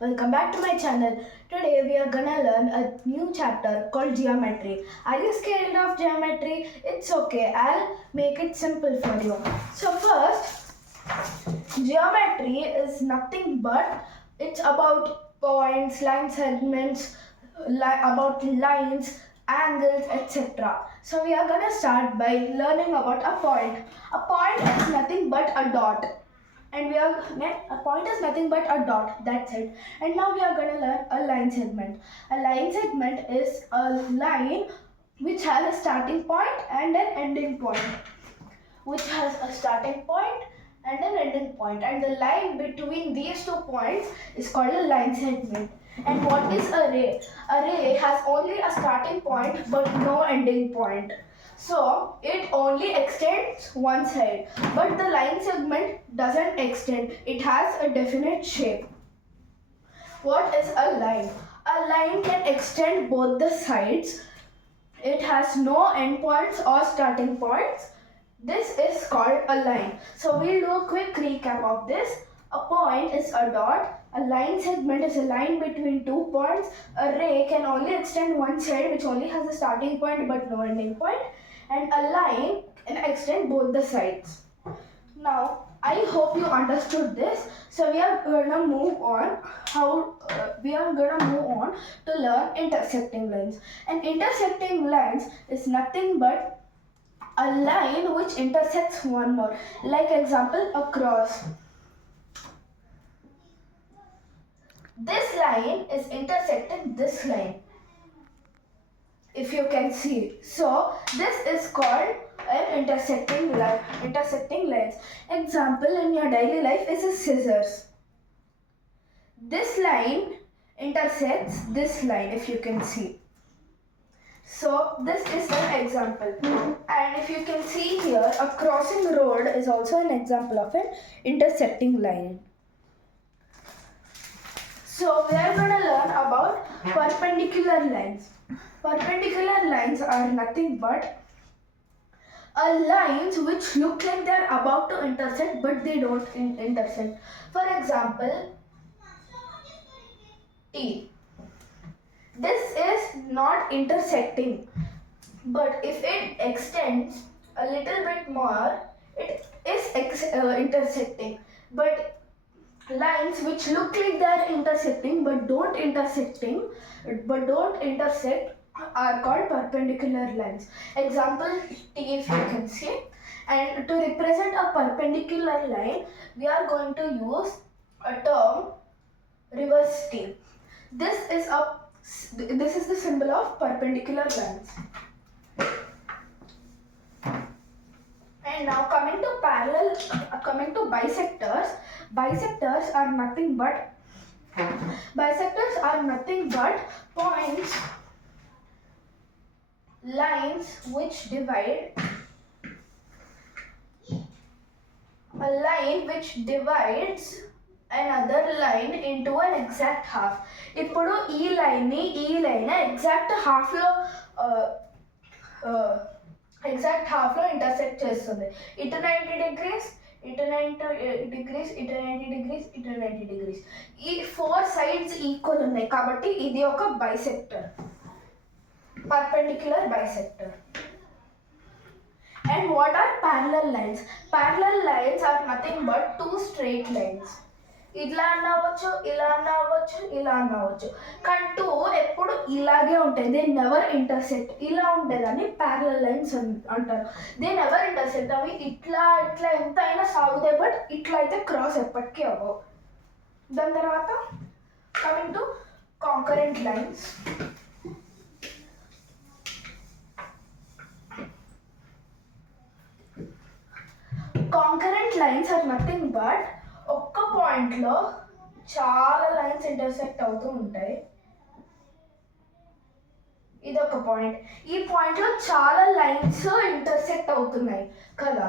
welcome back to my channel. Today we are gonna learn a new chapter called geometry. Are you scared of geometry? It's okay, I'll make it simple for you. So first, geometry is nothing but it's about points, line segments, about lines, angles, etc. So we are gonna start by learning about a point. A point is nothing but a dot. And a point is nothing but a dot, that's it. And now we are going to learn a line segment. A line segment is a line which has a starting point and an ending point, which has a starting point and an ending point, and the line between these 2 points is called a line segment. And what is a ray? A ray has only a starting point but no ending point, so it only extends one side. But the line segment doesn't extend, it has a definite shape. What is a line? A line can extend both the sides. It has no endpoints or starting points. This is called a line. So we'll do a quick recap of this. A point is a dot. A line segment is a line between 2 points. A ray can only extend one side, which only has a starting point but no ending point. And a line can extend both the sides. Now, I hope you understood this. So we are gonna move on. To learn intersecting lines. And intersecting lines is nothing but a line which intersects one more. Like example, a cross. This line is intersecting this line, if you can see. So this is called an intersecting lines. Example in your daily life is a scissors. This line intersects this line, if you can see. So this is an example. And if you can see here, a crossing road is also an example of an intersecting line. So we are going to learn about perpendicular lines. Perpendicular lines are nothing but lines which look like they are about to intersect but they don't intersect. For example, T. This is not intersecting, but if it extends a little bit more, it is intersecting. But lines which look like they are intersecting but don't intersect are called perpendicular lines. Example T, if you can see. And to represent a perpendicular line, we are going to use a term reverse T. This is the symbol of perpendicular lines. And now coming to bisectors. Bisectors are nothing but points, lines which divide, a line which divides another line into an exact half. ఇప్పుడు ఈ line exact హాఫ్లో ఇంటర్సెక్ట్ చేస్తుంది. ఇటు 90 degrees, ఇటు 90 degrees, ఇటు 90 degrees, ఇటు 90 degrees. ఈ 4 sides equal ఉన్నాయి కాబట్టి ఇది ఒక bisector, perpendicular bisector. And what are parallel lines? Parallel lines are nothing but 2 straight lines. ఇలా అన్నవచ్చు, ఇలా అన్నవచ్చు, ఇలా అన్నవచ్చు. కానీ 2 ఎప్పుడు ఇలాగే ఉంటాయి. They never intersect. ఇలా ఉండేదాన్ని ప్యారలల్ లైన్స్ అంటారు. They never intersect. అవి ఇట్లా ఎంత అయినా సాగుతాయి, బట్ ఇట్లా అయితే క్రాస్ ఎప్పటికీ అవ్వవు. దాని తర్వాత coming to concurrent lines. Concurrent lines are nothing but ఒక్క పాయింట్లో చాలా లైన్స్ ఇంటర్సెక్ట్ అవుతూ ఉంటాయి. ఇదొక పాయింట్. ఈ పాయింట్లో చాలా లైన్స్ ఇంటర్సెక్ట్ అవుతున్నాయి కదా.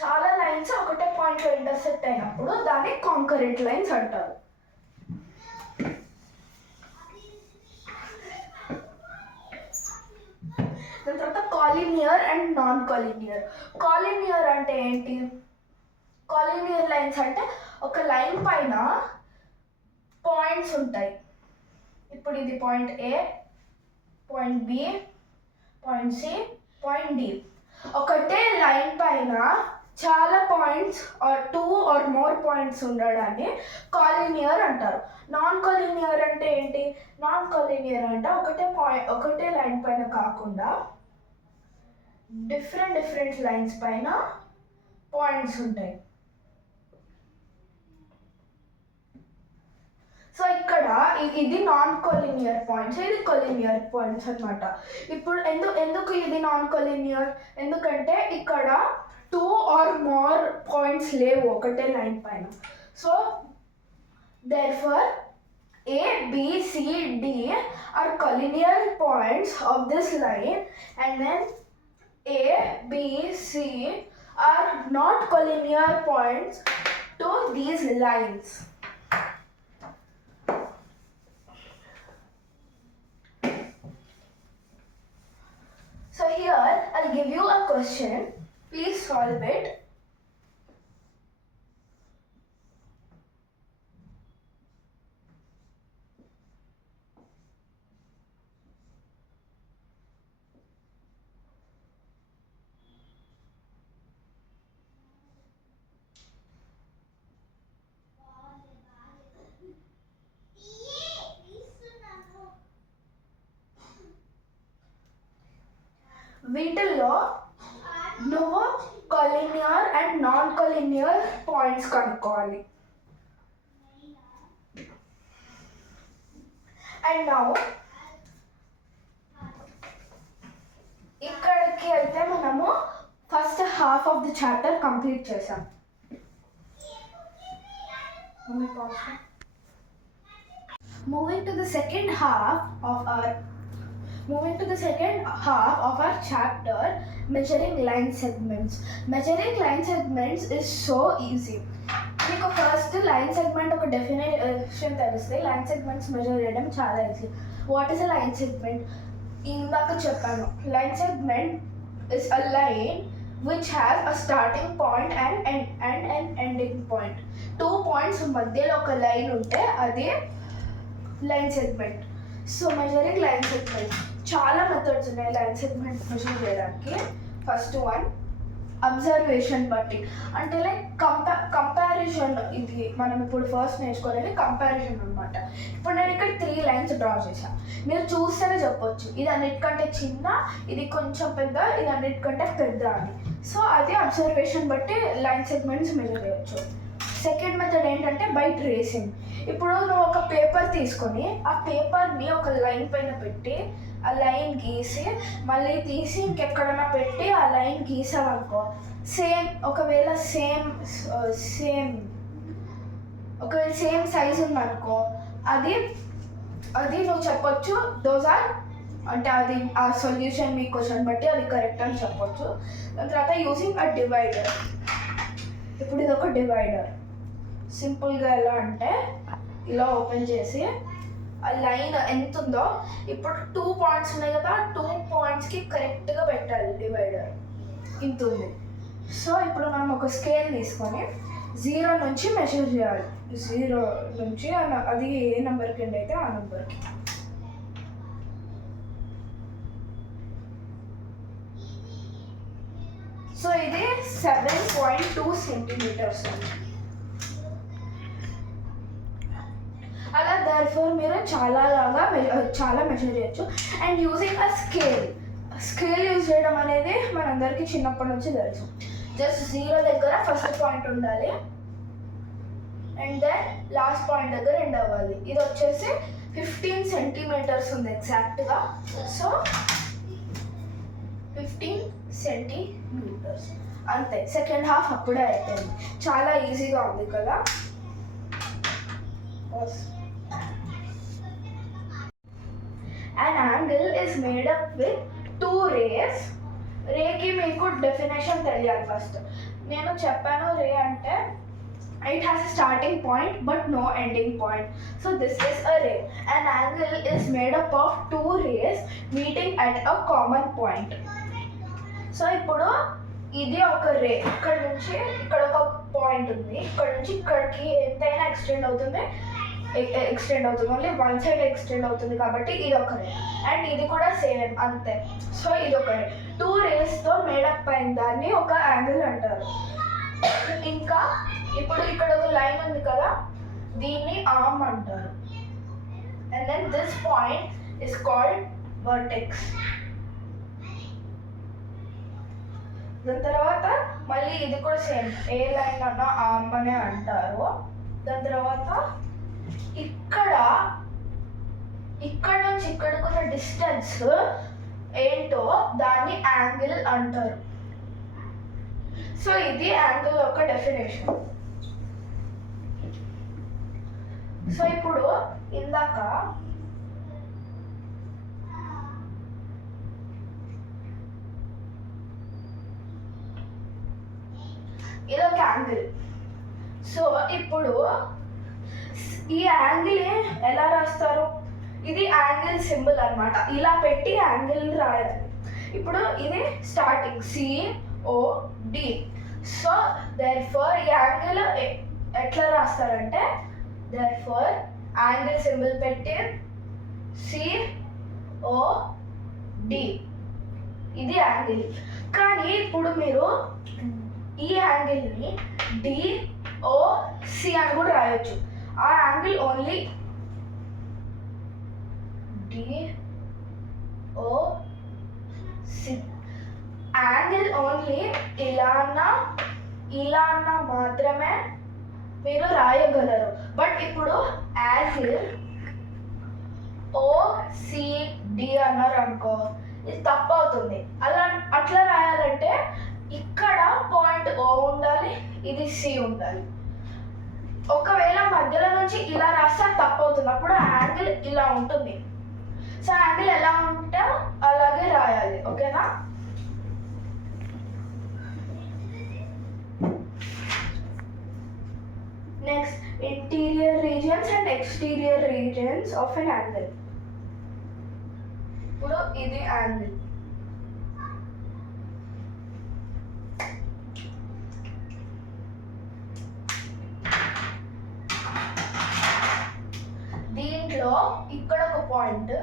చాలా లైన్స్ ఒకటే పాయింట్లో ఇంటర్సెక్ట్ అయినప్పుడు దాన్ని కాంకరెంట్ లైన్స్ అంటారు. దాని తర్వాత కాలినియర్ అండ్ నాన్ కాలినియర్. కాలినియర్ అంటే ఏంటి? కాలినియర్ లైన్స్ అంటే ఒక లైన్ పైన పాయింట్స్ ఉంటాయి. ఇప్పుడు ఇది point A, point B, point C, point D. ఒకటే లైన్ పైన చాలా points are 2 or more points ఉండడాన్ని కాలినియర్ అంటారు. నాన్ కాలినియర్ అంటే ఏంటి? నాన్ కాలినియర్ అంటే ఒకటే లైన్ పైన కాకుండా డిఫరెంట్ లైన్స్ పైన పాయింట్స్ ఉంటాయి. సో ఇక్కడ ఇది నాన్ కొలినియర్ పాయింట్స్, ఇది కొలినియర్ పాయింట్స్ అనమాట. ఇప్పుడు ఎందుకు ఇది నాన్ కొలినియర్? ఎందుకంటే ఇక్కడ 2 or more పాయింట్స్ లేవు ఒకటే లైన్ పైన. So therefore A, B, C, D are collinear points of this line, and then A, B, C are not collinear points to these lines. So here I'll give you a question. Please solve it. వీటిల్లో నువ్వు collinear and non collinear points కనుక్కోవాలి. And now ఇక్కడికి అయితే మనము first half of the chapter complete చేసాం. Moving to the second half of our chapter, measuring line segments. Measuring line segments is so easy. మీకు first line segment ఒక డెఫినేషన్ తెలిస్తే line segments measure చేయడం చాలా easy. What is a line segment? ఇందాక చెప్పాను, line segment is a line which has a starting point and an ending point. 2 points మధ్యలో ఒక లైన్ ఉంటే అది line segment. So measuring line segment చాలా మెథడ్స్ ఉన్నాయి లైన్ సెగ్మెంట్ మెజర్ చేయడానికి. ఫస్ట్ వన్ అబ్జర్వేషన్ బట్టి, అంటే లైక్ కంపారిజన్. ఇది మనం ఇప్పుడు ఫస్ట్ నేర్చుకోవాలి కంపారిజన్ అనమాట. ఇప్పుడు నేను ఇక్కడ 3 లైన్స్ డ్రా చేశాను. మీరు చూస్తేనే చెప్పొచ్చు ఇది అన్నిటికంటే చిన్న, ఇది కొంచెం పెద్ద, ఇది అన్నిటికంటే పెద్ద అని. సో అది అబ్జర్వేషన్ బట్టి లైన్ సెగ్మెంట్స్ మెజర్ చేయొచ్చు. సెకండ్ మెథడ్ ఏంటంటే బై ట్రేసింగ్. ఇప్పుడు నువ్వు ఒక పేపర్ తీసుకొని ఆ పేపర్ని ఒక లైన్ పైన పెట్టి ఆ లైన్ గీసి మళ్ళీ తీసి ఇంకెక్కడన్నా పెట్టి ఆ లైన్ గీసావనుకో, ఒకవేళ సేమ్ సైజ్ ఉందనుకో, అది నువ్వు చెప్పొచ్చు దోస్ ఆర్, అంటే అది ఆ సొల్యూషన్ మీ క్వశ్చన్ బట్టి అది కరెక్ట్ అని చెప్పొచ్చు. దాని తర్వాత యూజింగ్ అ డివైడర్. ఇప్పుడు ఇది ఒక డివైడర్. సింపుల్గా ఎలా అంటే ఇలా ఓపెన్ చేసి ఆ లైన్ ఎంత ఉందో, ఇప్పుడు 2 పాయింట్స్ ఉన్నాయి కదా, 2 పాయింట్స్కి కరెక్ట్గా పెట్టాలి డివైడర్. ఇంత ఉంది. సో ఇప్పుడు మనం ఒక స్కేల్ తీసుకొని 0 నుంచి మెజర్ చేయాలి. 0 నుంచి అది ఏ నెంబర్కి ఎండ్ అయితే ఆ నెంబర్కి. సో ఇది 7.2 సెంటీమీటర్స్. అలా దర్ఫోర్ మీరు చాలా మెజర్ చేయొచ్చు. And using a scale use చేయడం అనేది మనందరికీ చిన్నప్పటి నుంచి తెలుసు. జస్ట్ 0 దగ్గర ఫస్ట్ పాయింట్ ఉండాలి అండ్ దెన్ లాస్ట్ పాయింట్ దగ్గర ఎండ్ అవ్వాలి. ఇది వచ్చేసి 15 సెంటీమీటర్స్ ఉంది ఎగ్జాక్ట్గా. సో 15 సెంటీమీటర్స్ అంతే. సెకండ్ హాఫ్ అప్పుడే అయిపోయింది. చాలా ఈజీగా ఉంది కదా. An angle is made up with 2 rays. రేకి మీకు డెఫినేషన్ తెలియాలి ఫస్ట్. నేను చెప్పాను రే అంటే it has a starting point but no ending point. So this is a ray. An angle is made up of 2 rays meeting at a common point. So ఇప్పుడు ఇది ఒక రే, ఇక్కడ నుంచి ఇక్కడ ఒక పాయింట్ ఉంది, ఇక్కడ నుంచి ఇక్కడికి ఎంతైనా ఎక్స్టెండ్ అవుతుంది. ఎక్స్టెండ్ అవుతుంది, ఓన్లీ వన్ సైడ్ ఎక్స్టెండ్ అవుతుంది కాబట్టి ఇది ఒక రే, అండ్ ఇది కూడా సేమ్ అంతే. సో ఇది ఒక రే, 2 రేస్తో మేడప్ అయిన దాన్ని ఒక యాంగిల్ అంటారు. ఇంకా ఇప్పుడు ఇక్కడ ఒక లైన్ ఉంది కదా, దీన్ని ఆర్మ్ అంటారు. And then this point is called vertex. దాని తర్వాత మళ్ళీ ఇది కూడా సేమ్, ఏ లైన్ అన్నా ఆర్మ్ అనే అంటారు. దాని తర్వాత ఇక్కడ నుంచి ఇక్కడికి ఉన్న డిస్టెన్స్ ఏంటో దాన్ని యాంగిల్ అంటారు. సో ఇది యాంగిల్ యొక్క డెఫినేషన్. సో ఇప్పుడు ఇందాక ఇదొక యాంగిల్. సో ఇప్పుడు ఈ యాంగిల్ ఎలా రాస్తారు, ఇది యాంగిల్ సింబల్ అన్నమాట, ఇలా పెట్టి యాంగిల్ రాయాలి. ఇప్పుడు ఇది స్టార్టింగ్ COD. సో దేర్ఫోర్ ఈ యాంగిల్ ఎట్లా రాస్తారంటే, దేర్ఫోర్ యాంగిల్ సింబల్ పెట్టి COD, ఇది యాంగిల్. కానీ ఇప్పుడు మీరు ఈ యాంగిల్ని DOC అని కూడా రాయొచ్చు. ఆ angle only DOC, angle only ఇలా మాత్రమే మీరు రాయగలరు. బట్ ఇప్పుడు యాంగిల్ OCD అన్నారు అనుకో, ఇది తప్పు అవుతుంది. అట్లా రాయాలంటే ఇక్కడ పాయింట్ O ఉండాలి, ఇది C ఉండాలి. ఒకవేళ మధ్యలో నుంచి ఇలా రాస్తే తప్పు అవుతుంది, అప్పుడు యాంగిల్ ఇలా ఉంటుంది. సో యాంగిల్ ఎలా ఉంటే అలాగే రాయాలి, ఓకేనా? Next, interior regions and exterior regions of ఎన్ యాంగిల్. ఇప్పుడు ఇది యాంగిల్, దీంట్లో ఇక్కడ ఒక పాయింట్,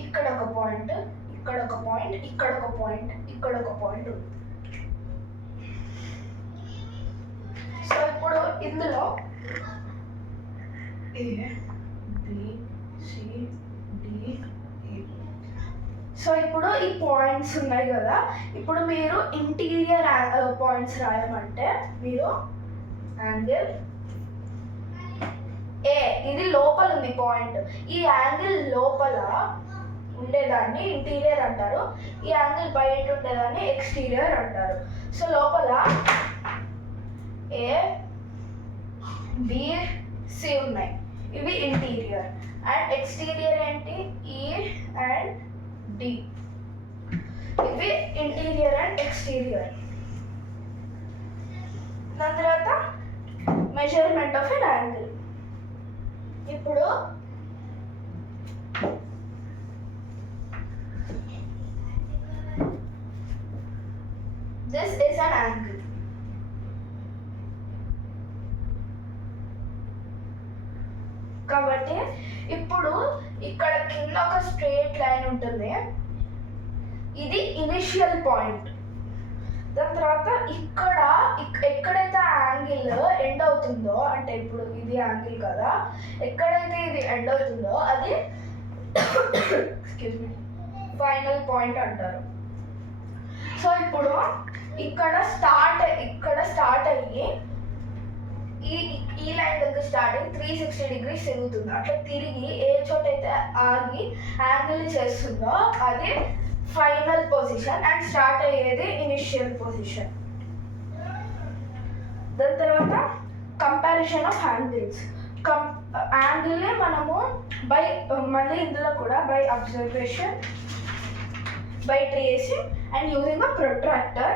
ఇక్కడ ఒక పాయింట్, ఇక్కడ ఒక పాయింట్, ఇక్కడ ఒక పాయింట్, ఇక్కడ ఒక పాయింట్ ఉంది. సో ఇప్పుడు ఇందులో ABCDE. సో ఇప్పుడు ఈ పాయింట్స్ ఉన్నాయి కదా, ఇప్పుడు మీరు ఇంటీరియర్ పాయింట్స్ రాయమంటే మీరు యాంగిల్ A, ఇది లోపల ఉంది పాయింట్, ఈ యాంగిల్ లోపల ఉండేదాన్ని ఇంటీరియర్ అంటారు, ఈ యాంగిల్ బయట ఉండేదాన్ని ఎక్స్టీరియర్ అంటారు. సో లోపల ABC ఉన్నాయి, ఇవి ఇంటీరియర్. అండ్ ఎక్స్టీరియర్ ఏంటి, E అండ్ D, ఇవి ఇంటీరియర్ అండ్ ఎక్స్టీరియర్. దాని తర్వాత మెజర్మెంట్ ఆఫ్ ఎన్ యాంగిల్. ఇప్పుడు దిస్ ఇస్ అన్ యాంగిల్. కాబట్టి ఇప్పుడు ఇక్కడ కింద ఒక స్ట్రెయిట్ లైన్ ఉంటుంది, ఇది ఇనిషియల్ పాయింట్. దాని తర్వాత ఎక్కడైతే యాంగిల్ ఎండ్ అవుతుందో, అంటే ఇప్పుడు ఇది యాంగిల్ కదా, ఎక్కడైతే ఇది ఎండ్ అవుతుందో అది ఫైనల్ పాయింట్ అంటారు. సో ఇప్పుడు ఇక్కడ స్టార్ట్ అయ్యి ఈ లైన్ దగ్గర స్టార్ట్ అయ్యి 360 degrees తిరుగుతుంది. అట్లా తిరిగి ఏ చోటైతే ఆగి యాంగిల్ చేస్తుందో అది ఫైనల్ పొజిషన్, అండ్ స్టార్ట్ అయ్యేది ఇనిషియల్ పొజిషన్. దాని తర్వాత కంపారిజన్ ఆఫ్ యాంగిల్స్. యాంగిల్ని మనము మళ్ళీ ఇందులో కూడా by observation, by tracing and using a protractor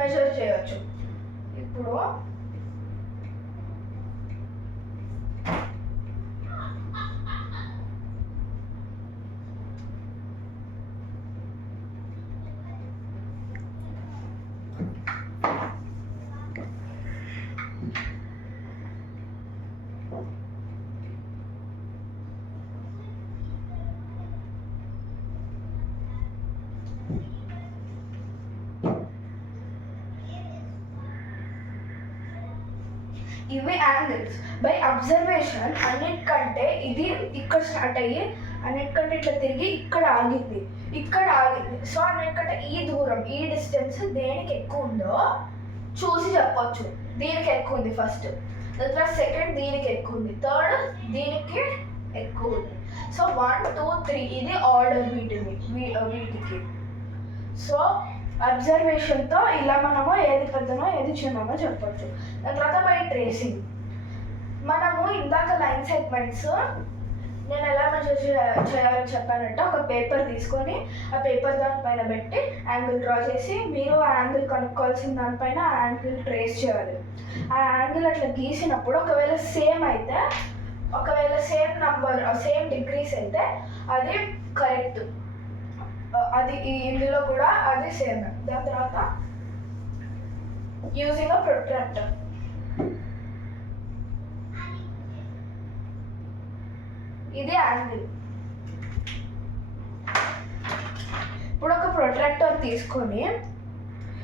measure చేయొచ్చు. ఇప్పుడు ఇవి యాంగిల్స్. బై అబ్జర్వేషన్ అన్నిటికంటే ఇది ఇక్కడ స్టార్ట్ అయ్యి అన్నిటికంటే ఇట్లా తిరిగి ఇక్కడ ఆగింది. సో అన్నిటికంటే ఈ దూరం, ఈ డిస్టెన్స్ దేనికి ఎక్కువ ఉందో చూసి చెప్పొచ్చు. దీనికి ఎక్కువ ఉంది ఫస్ట్, దాని తర్వాత సెకండ్ దీనికి ఎక్కువ ఉంది, థర్డ్ దీనికి ఎక్కువ ఉంది. సో 1 2 3 ఇది ఆర్డర్ వీటికి. సో అబ్జర్వేషన్తో ఇలా మనము ఏది పెద్దనో ఏది చిన్ననో చెప్పచ్చు. దాని తర్వాత బై ట్రేసింగ్ మనము ఇందాక లైన్ సెగ్మెంట్స్ నేను ఎలా మెజర్ చేయాలని చెప్పానంటే, ఒక పేపర్ తీసుకొని ఆ పేపర్ దానిపైన పెట్టి యాంగిల్ డ్రా చేసి మీరు ఆ యాంగిల్ కనుక్కోవాల్సిన దానిపైన ఆ యాంగిల్ ట్రేస్ చేయాలి. ఆ యాంగిల్ అట్లా గీసినప్పుడు ఒకవేళ సేమ్ నంబర్ సేమ్ డిగ్రీస్ అయితే అది కరెక్ట్, అది ఇందులో కూడా అది సేమ్. దాని తర్వాత యూజింగ్ అ ప్రొట్రాక్టర్, ఇది యాంగిల్. ఇప్పుడు ఒక ప్రొట్రాక్టర్ తీసుకొని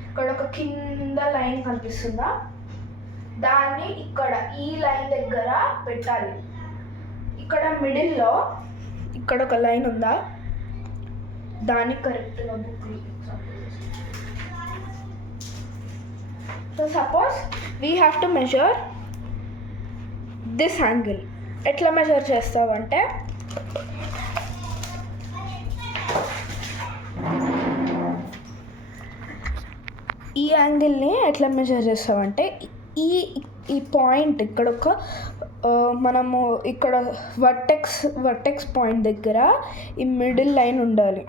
ఇక్కడ ఒక కింద లైన్ కనిపిస్తుందా, దాన్ని ఇక్కడ ఈ లైన్ దగ్గర పెట్టాలి. ఇక్కడ మిడిల్లో ఇక్కడ ఒక లైన్ ఉందా, దాన్ని కరెక్ట్గా book. So suppose we have to measure this angle. ఎట్లా మెజర్ చేస్తావంటే, ఈ యాంగిల్ని ఎట్లా మెజర్ చేస్తామంటే ఈ పాయింట్ ఇక్కడ ఒక మనము ఇక్కడ వర్టెక్స్ పాయింట్ దగ్గర ఈ మిడిల్ లైన్ ఉండాలి.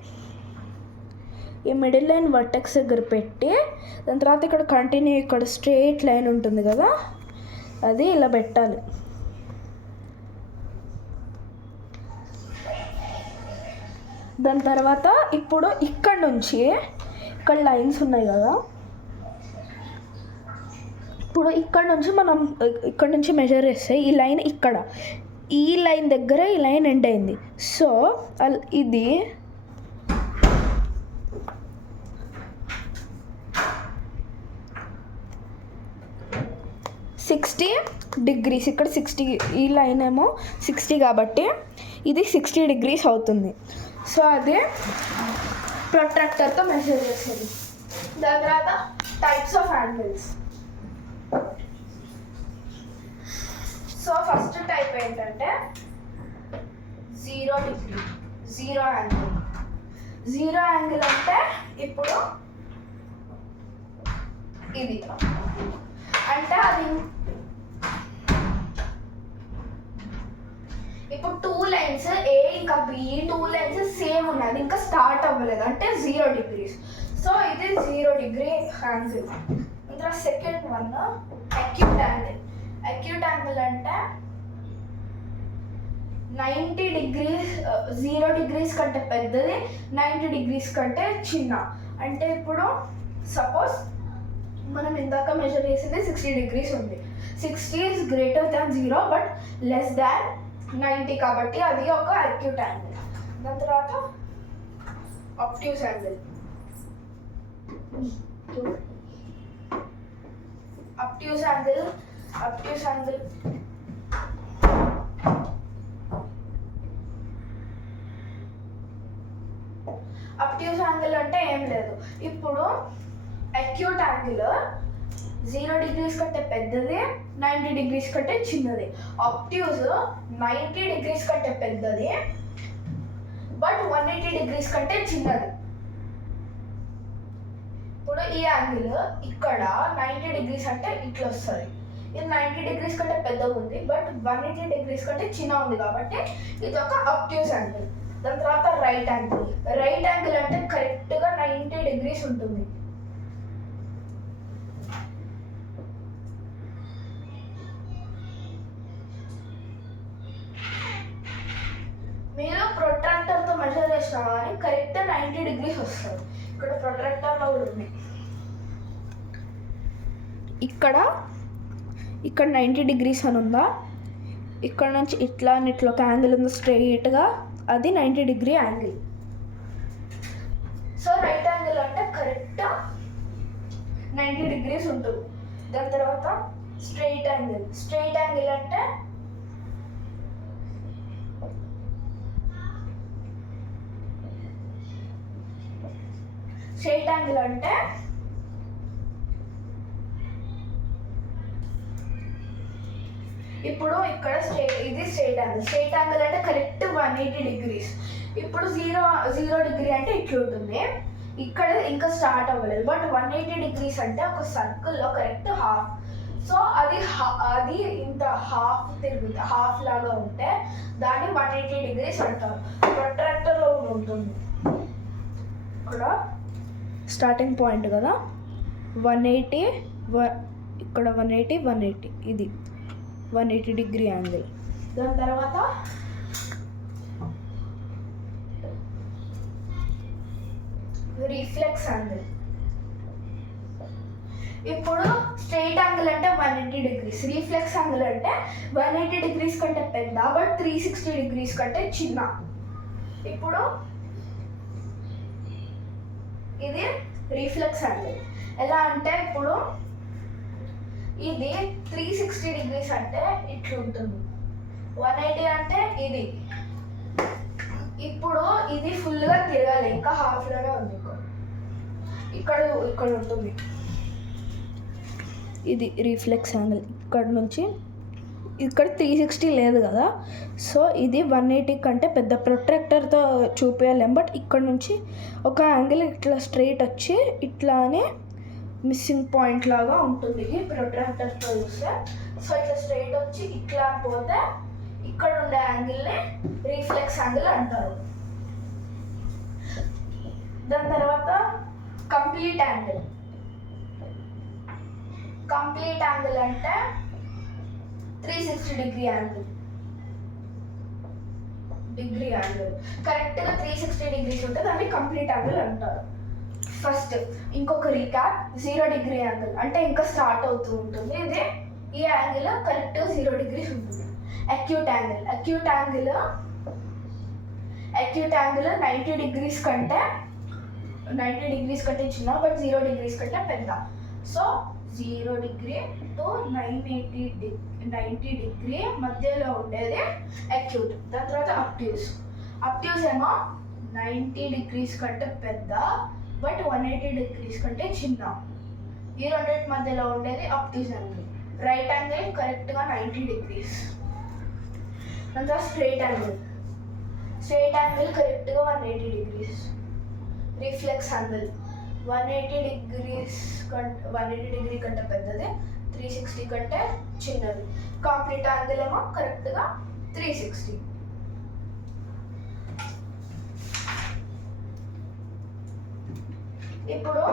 ఈ మిడిల్ లైన్ వర్టెక్స్ దగ్గర పెట్టి దాని తర్వాత ఇక్కడ కంటిన్యూ ఇక్కడ స్ట్రెయిట్ లైన్ ఉంటుంది కదా, అది ఇలా పెట్టాలి. దాని తర్వాత ఇప్పుడు ఇక్కడ నుంచి ఇక్కడ లైన్స్ ఉన్నాయి కదా, ఇప్పుడు ఇక్కడ నుంచి మనం ఇక్కడ నుంచి మెజర్ చేస్తే ఈ లైన్ ఇక్కడ ఈ లైన్ దగ్గర ఈ లైన్ ఎండ్ అయింది. సో ఇది $60 ఇక్కడ 60, ఈ లైన్ ఏమో 60 కాబట్టి ఇది 60 degrees అవుతుంది. సో అదే ప్రొట్రాక్టర్తో మెజర్ చేసేది. దాని తర్వాత types of angles. So first type ఏంటంటే 0 degree, zero angle. Zero angle అంటే ఇప్పుడు ఇది అంటే అది ఇప్పుడు 2 లైన్స్ ఏ ఇంకా బి, 2 లైన్స్ సేమ్ ఉన్నది, ఇంకా స్టార్ట్ అవ్వలేదు అంటే 0 degrees. సో ఇది 0 degree యాంగిల్. ఇంకా second one acute angle. Acute angle అంటే 90 degrees, 0 degrees కంటే పెద్దది, 90 degrees కంటే చిన్న. అంటే ఇప్పుడు సపోజ్ మనం ఇందాక మెజర్ చేసింది 60 degrees ఉంది. 60 is greater than 0 but less than 90 కాబట్టి అది ఒక అక్యూట్ యాంగిల్. దాని తర్వాత ఆబ్ట్యూస్ యాంగిల్. ఆబ్ట్యూస్ యాంగిల్ అంటే ఏం లేదు. ఇప్పుడు అక్యూట్ యాంగిల్ 0 degrees కంటే పెద్దది, 90 degrees కంటే చిన్నది. ఆబ్ట్యూస్ 90 degrees కంటే పెద్దది బట్ 180 degrees కంటే చిన్నది. ఇప్పుడు ఈ యాంగిల్ ఇక్కడ 90 degrees అంటే ఇట్లా వస్తుంది. ఇది 90 degrees కంటే పెద్దగా ఉంది బట్ 180 degrees కంటే చిన్న ఉంది కాబట్టి ఇది ఒక ఆబ్ట్యూస్ యాంగిల్. దాని తర్వాత రైట్ యాంగిల్. రైట్ యాంగిల్ అంటే కరెక్ట్గా 90 degrees ఉంటుంది. మీరు ప్రొట్రాక్టర్తో మెజర్ చేసినా కానీ కరెక్ట్ 90 degrees వస్తుంది. ఇక్కడ ప్రొట్రాక్టర్లో కూడా ఉంది. ఇక్కడ 90 degrees అని ఉందా, ఇక్కడ నుంచి ఇట్లా ఒక యాంగిల్ ఉంది స్ట్రెయిట్గా, అది 90 degree angle. So right angle అంటే కరెక్ట్ 90 degrees ఉంటుంది. దాని తర్వాత స్ట్రైట్ యాంగిల్. స్ట్రైట్ యాంగిల్ అంటే ఇప్పుడు ఇక్కడ ఇది స్ట్రైట్ యాంగిల్. స్ట్రైట్ యాంగిల్ అంటే కరెక్ట్ 180 degrees. ఇప్పుడు 0 degree అంటే ఇట్లా ఉంటుంది. ఇక్కడ ఇంకా స్టార్ట్ అవ్వలేదు. బట్ 180 degrees అంటే ఒక సర్కిల్లో కరెక్ట్ హాఫ్. సో అది ఇంత హాఫ్ తిరుగుతుంది, హాఫ్ లాగా ఉంటే దాన్ని 180 degrees అంటారు. ప్రొట్రాక్టర్లో ఉంటుంది. ఇక్కడ స్టార్టింగ్ పాయింట్ కదా 180, ఇక్కడ 180 ఇది 180 degree యాంగిల్. దాని తర్వాత రిఫ్లెక్స్ యాంగిల్. ఇప్పుడు స్ట్రైట్ యాంగిల్ అంటే 180 degrees, రిఫ్లెక్స్ యాంగిల్ అంటే 180 degrees కంటే పెద్ద బట్ 360 degrees కంటే చిన్న. ఇప్పుడు ఇది రిఫ్లెక్స్ యాంగిల్. ఎలా అంటే ఇప్పుడు ఇది 360 degrees అంటే ఇట్లా ఉంటుంది, 180 అంటే ఇది. ఇప్పుడు ఇది ఫుల్గా తిరగాలి, ఇంకా హాఫ్లోనే ఉంది. ఇక్కడ ఉంటుంది. ఇది రిఫ్లెక్స్ యాంగిల్. ఇక్కడ నుంచి ఇక్కడ 360 లేదు కదా, సో ఇది 180 కంటే పెద్ద. ప్రొట్రాక్టర్తో చూపించలేం బట్ ఇక్కడ నుంచి ఒక యాంగిల్ ఇట్లా స్ట్రైట్ వచ్చి ఇట్లానే మిస్సింగ్ పాయింట్ లాగా ఉంటుంది ప్రొట్రాక్టర్తో చూస్తే. సో ఇట్లా స్ట్రైట్ వచ్చి ఇట్లా పోతే ఇక్కడ ఉండే యాంగిల్ని రిఫ్లెక్స్ యాంగిల్ అంటారు. దాని తర్వాత కంప్లీట్ యాంగిల్. కంప్లీట్ యాంగిల్ అంటే 360 degree యాంగిల్. కరెక్ట్గా 360 degrees ఉంటే దాన్ని కంప్లీట్ యాంగిల్ అంటారు. ఫస్ట్ ఇంకొక రీక్యాప్, 0 degree యాంగిల్ అంటే ఇంకా స్టార్ట్ అవుతూ ఉంటుంది. ఇదే ఈ యాంగిల్ కరెక్ట్గా 0 degrees ఉంటుంది. Acute angle. అక్యూట్ యాంగిల్ 90 degrees కంటే చిన్న బట్ 0 degrees కంటే పెద్ద. సో 0 degree టు 90 degree మధ్యలో ఉండేది అక్యూట్. దాని తర్వాత అబ్ట్యూస్ ఏమో 90 degrees కంటే పెద్ద బట్ 180 degrees కంటే చిన్న. ఈ రెండింటి మధ్యలో ఉండేది అబ్ట్యూస్ యాంగిల్. రైట్ యాంగిల్ కరెక్ట్గా 90 degrees. దాని తర్వాత స్ట్రైట్ యాంగిల్ కరెక్ట్గా 180 degrees. రిఫ్లెక్స్ యాంగిల్ 180 degree కంటే పెద్దది, 360 కంటే చిన్నది. కంప్లీట్ యాంగిల్ ఏమో కరెక్ట్గా 360. ఇప్పుడు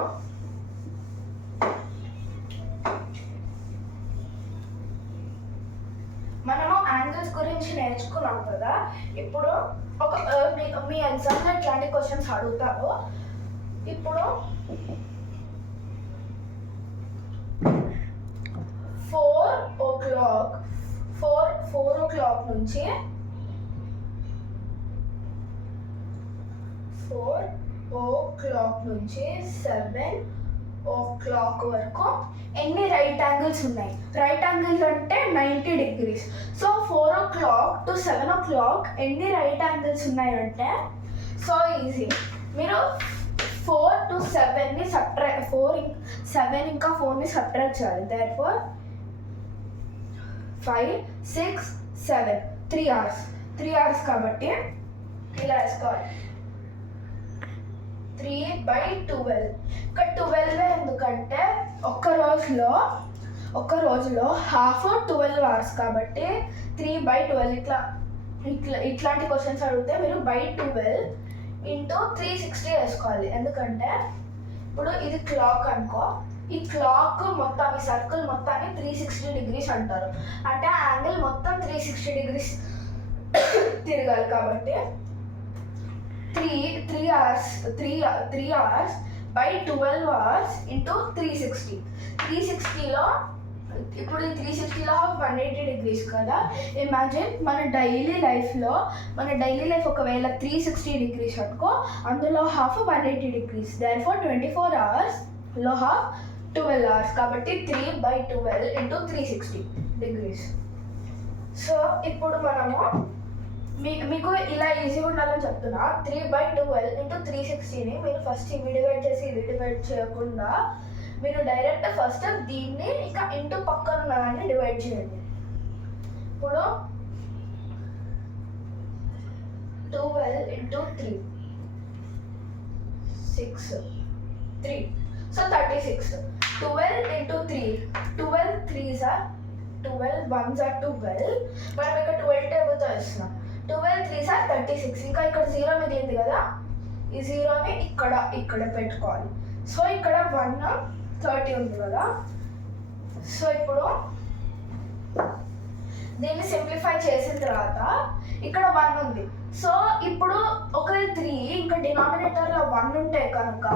మనము యాంగిల్స్ గురించి నేర్చుకున్నాం కదా. ఇప్పుడు మీ ఎగ్జామ్లో ఇట్లాంటి క్వశ్చన్స్ అడుగుతారు. ఇప్పుడు 4 o'clock నుంచి 7 o'clock వరకు ఎన్ని రైట్ యాంగిల్స్ ఉన్నాయి? రైట్ యాంగిల్స్ అంటే 90 degrees. సో 4 o'clock to 7 o'clock ఎన్ని రైట్ యాంగిల్స్ ఉన్నాయంటే, సో ఈజీ. మీరు 4 to 7ని 7 ఇంకా 4ని సబ్ట్రాక్ట్ చేయాలి. దేర్ఫోర్ 5, 6, 7 3 hours కాబట్టి ఇలా వేసుకోవాలి. 3/12. ఇక్కడ 12 ఎందుకంటే ఒక్క రోజులో హాఫ్ 12 hours కాబట్టి 3/12. ఇట్లాంటి క్వశ్చన్స్ అడిగితే మీరు /12 ఇంటూ 360 వేసుకోవాలి. ఎందుకంటే ఇప్పుడు ఇది క్లాక్ అనుకో, ఈ క్లాక్ మొత్తం ఈ సర్కిల్ మొత్తాన్ని 360 degrees అంటారు. అంటే ఆ యాంగిల్ మొత్తం 360 degrees తిరగాలి. కాబట్టి 3 hours by 12 hours into 360. 360లో ఇప్పుడు ఈ 360లో 180 degrees కదా. ఇమాజిన్ మన డైలీ లైఫ్ ఒకవేళ 360 degrees అనుకో, అందులో హాఫ్ 180 degrees. దేర్ఫోర్ 24 hours లో హాఫ్ 12 hours కాబట్టి 3/12 into 360 degrees. సో ఇప్పుడు మనము మీకు ఇలా ఈజీగా ఉండాలని చెప్తున్నా. 3/12 into 360ని మీరు ఫస్ట్ ఇవి డివైడ్ చేసి ఇది డివైడ్ చేయకుండా మీరు డైరెక్ట్ ఫస్ట్ దీన్ని ఇంకా ఇంటూ పక్కన ఉన్నదాన్ని డివైడ్ చేయండి. ఇప్పుడు 12 into 3 6 3 సో 36. 12 into 3 12 3s are 12 1s are 12. మనం ఇక్కడ 12 టేబుల్తో వేస్తున్నాం. 12 3s are 36. ఇంకా ఇక్కడ 0 మిగిలింది కదా, ఈ 0ని ఇక్కడ పెట్టుకోవాలి. సో ఇక్కడ 1 30 ఉంది కదా. సో ఇప్పుడు దీన్ని సింప్లిఫై చేసిన తర్వాత ఇక్కడ 1 ఉంది. సో ఇప్పుడు ఒక 3 ఇంకా డినామినేటర్లో 1 ఉంటే కనుక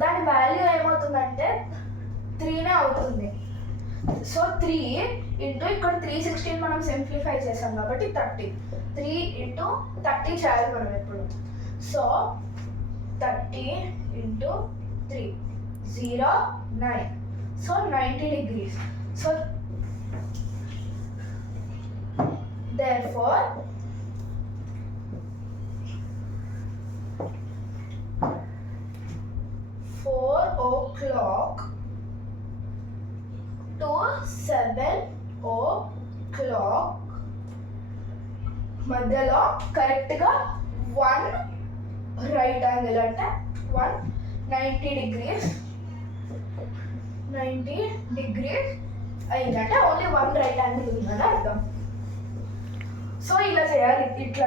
దాని వాల్యూ ఏమవుతుందంటే 3నే అవుతుంది. సో 3 ఇంటూ ఇక్కడ 316 మనం సింప్లిఫై చేసాం కాబట్టి 30. 3 into 30 చేయాలి మనం ఎప్పుడు. సో 30 into 3 0 9. సో 90 degrees. So therefore 4 o'clock to 7 o'clock మధ్యలో కరెక్ట్గా 1 రైట్ యాంగిల్ అంటే 90 degrees అయిందంటే ఓన్లీ 1 రైట్ యాంగిల్ ఉందని అర్థం. సో ఇలా చేయాలి. ఇట్లా